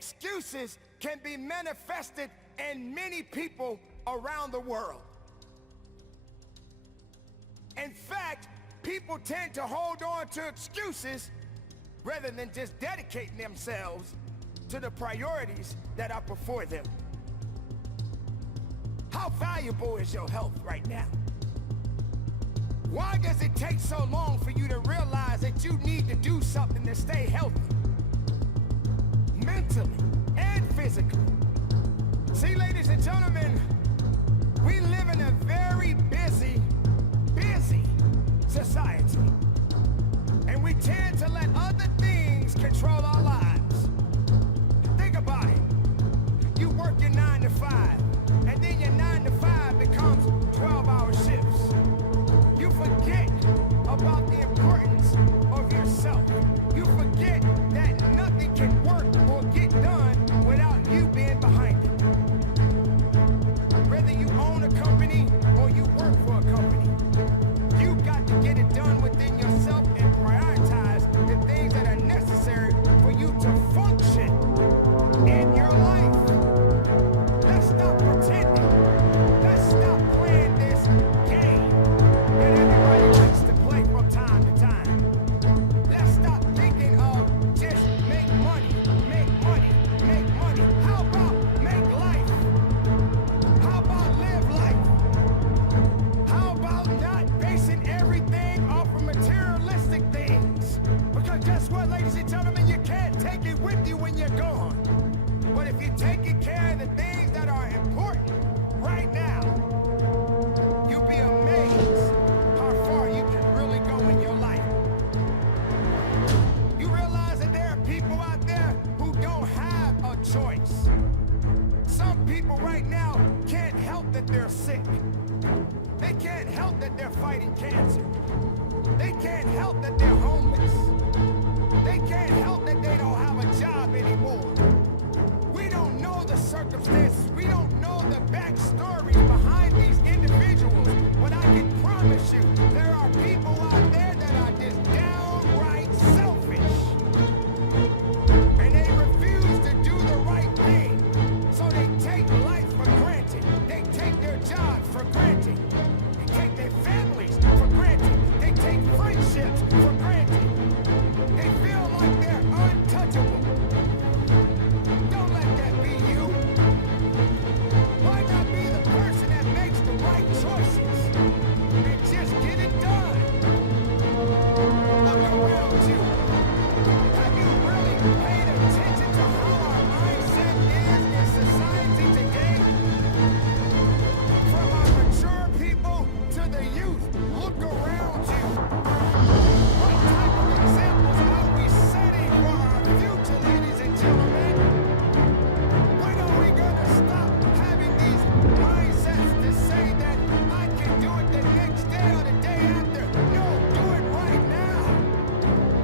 excuses can be manifested in many people around the world. In fact, people tend to hold on to excuses rather than just dedicating themselves to the priorities that are before them. How valuable is your health right now? Why does it take so long for you to realize that you need to do something to stay healthy? Mentally and physically. See, ladies and gentlemen, we live in a very busy society. And we tend to let other things control our lives. Think about it. You work your 9 to 5, and then your 9 to 5 becomes 12-hour shifts. You forget about the importance of yourself. You forget that nothing can work or get done without you being behind it. Whether you own a company or you work for a company, you got to get it done within yourself and prioritize the things that are necessary for you to function in your life. Let's stop pretending. Let's stop playing this game that everybody likes to play from time to time. Let's stop thinking of just make money, make money, make money. How about make life? How about live life? How about not basing everything off of materialistic things? Because guess what, ladies and gentlemen, you can't take it with you when you're gone. But if you're taking care of the things that are important right now, you'll be amazed how far you can really go in your life. You realize that there are people out there who don't have a choice. Some people right now can't help that they're sick. They can't help that they're fighting cancer. They can't help that they're homeless. They can't help that they don't have a job anymore. We don't know the circumstances. We don't know the backstories behind these individuals. But I can promise you, there are people out there that are just downright selfish. And they refuse to do the right thing. So they take life for granted. They take their jobs for granted. They take their families for granted. They take friendships for granted. They feel like they're untouchable. Don't let that be you. Why not be the person that makes the right choices and just get it done? Look around you. Have you really paid attention to how our mindset is in society today? From our mature people to the youth, look around you. What type of examples are we setting for our future, ladies and gentlemen? When are we gonna stop having these mindsets to say that I can do it the next day or the day after? No, do it right now.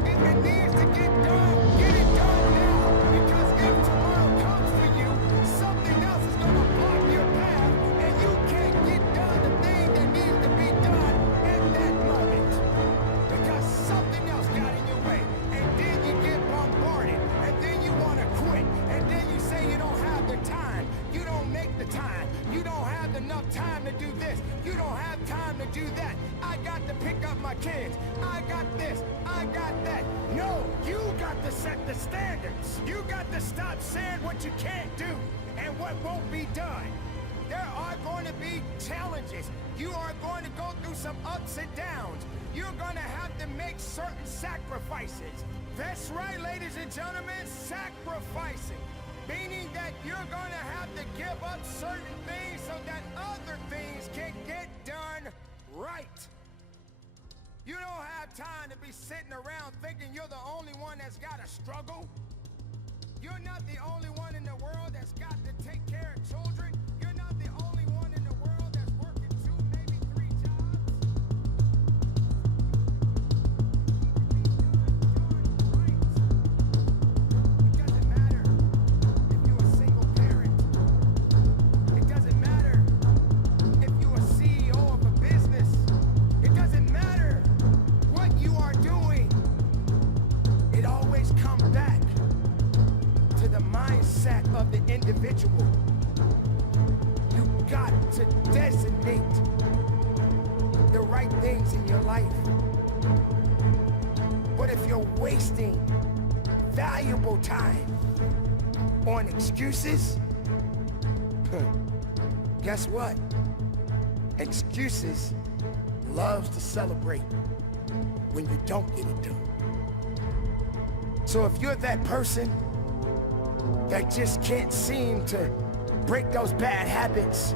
If it needs to get done, get it done now. Because if tomorrow comes for you, something else is gonna block your path, and you can't get done the thing that needs to be done in that moment. Because something else got in your way, and then you get bombarded, and then you want to quit, and then you say you don't have the time, you don't make the time, you don't have enough time to do this, you don't have time to do that, I got to pick up my kids, I got this, I got that. No, you got to set the standards. You got to stop saying what you can't do and what won't be done. There are going to be challenges. You are going to go through some ups and downs. You're going to have to make certain sacrifices. That's right, ladies and gentlemen, sacrificing. Meaning that you're going to have to give up certain things so that other things can get done right. You don't have time to be sitting around thinking you're the only one that's got to struggle. You're not the only one in the world that's got to take care of children. You're not the only one in the world that's working 2, maybe 3 jobs. It doesn't matter if you're a single parent. It doesn't matter if you're a CEO of a business. It doesn't matter what you are doing. It always comes back to the mindset mindset of the individual. You got to designate the right things in your life. But if you're wasting valuable time on excuses, guess what? Excuses loves to celebrate when you don't get it done. So if you're that person that just can't seem to break those bad habits,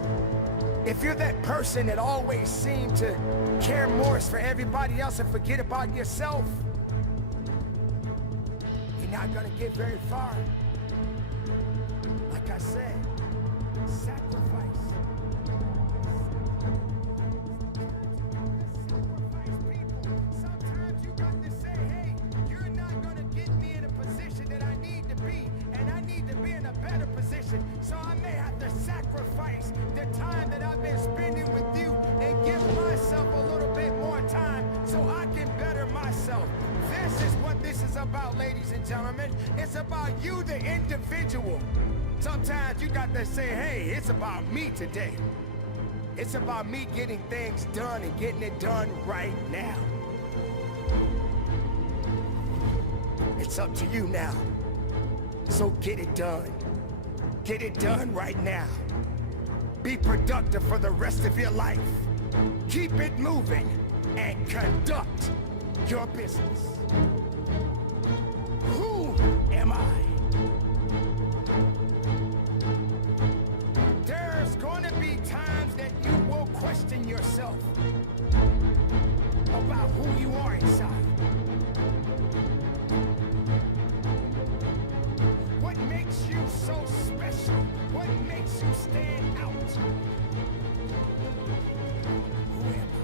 if you're that person that always seems to care more for everybody else and forget about yourself, you're not gonna get very far. Like I said, sacrifice. Sometimes you got to say, hey, you're not gonna get me in a position that I need to be, and I need to be in a better position. So I may have to sacrifice the time that I've been spending with you and give myself a little bit more time so I can better myself. This is what this is about, ladies and gentlemen. It's about you, the individual. Sometimes you got to say, hey, it's about me today. It's about me getting things done and getting it done right now. It's up to you now. So get it done. Get it done right now. Be productive for the rest of your life. Keep it moving and conduct your business. Who am I? There's going to be times that you will question yourself about who you are inside. What makes you so special? What makes you stand out? Who am I?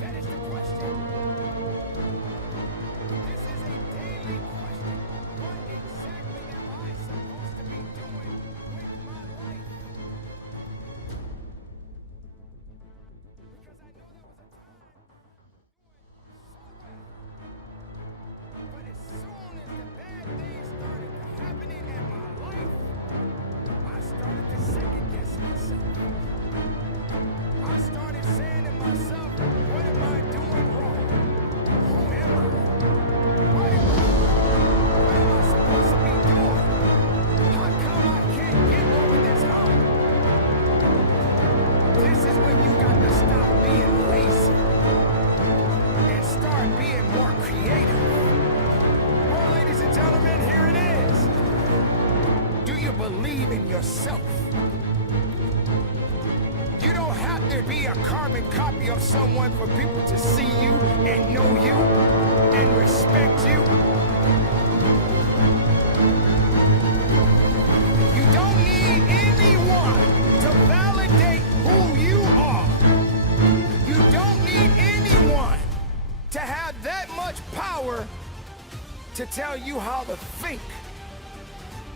That is the question. This is a daily question. What exactly am I supposed to be doing with my life? Because I know there was a time doing so well. But as soon as the bad things started happening in my life, I started to second guess myself. I started saying to myself, what am I doing wrong? Who am I? What am I? What am I supposed to be doing? How come I can't get over this hump? This is when you got to stop being lazy and start being more creative. Well, ladies and gentlemen, here it is. Do you believe in yourself? You don't have to be a carbon copy of someone for people to see you and know you and respect you. You don't need anyone to validate who you are. You don't need anyone to have that much power to tell you how to think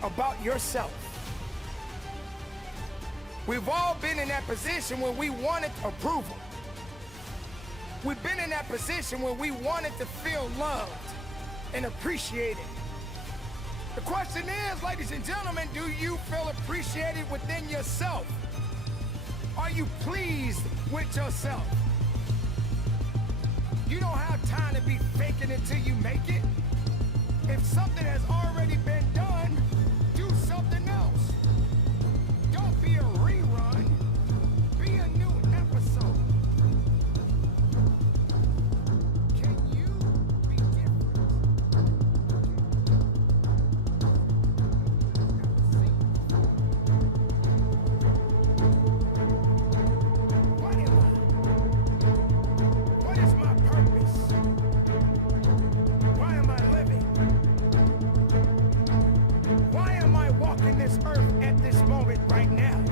about yourself. We've all been in that position where we wanted approval. We've been in that position where we wanted to feel loved and appreciated. The question is, ladies and gentlemen, do you feel appreciated within yourself? Are you pleased with yourself? You don't have time to be faking it till you make it. If something has already been done, do something else. Don't be a rerun. Be a new episode. Can you be different? What am I? What is my purpose? Why am I living? Why am I walking this earth at this moment right now?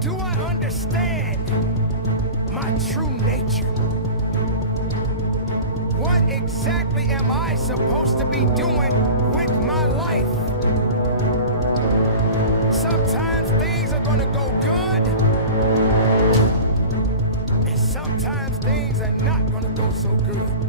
Do I understand my true nature? What exactly am I supposed to be doing with my life? Sometimes things are gonna go good, and sometimes things are not gonna go so good.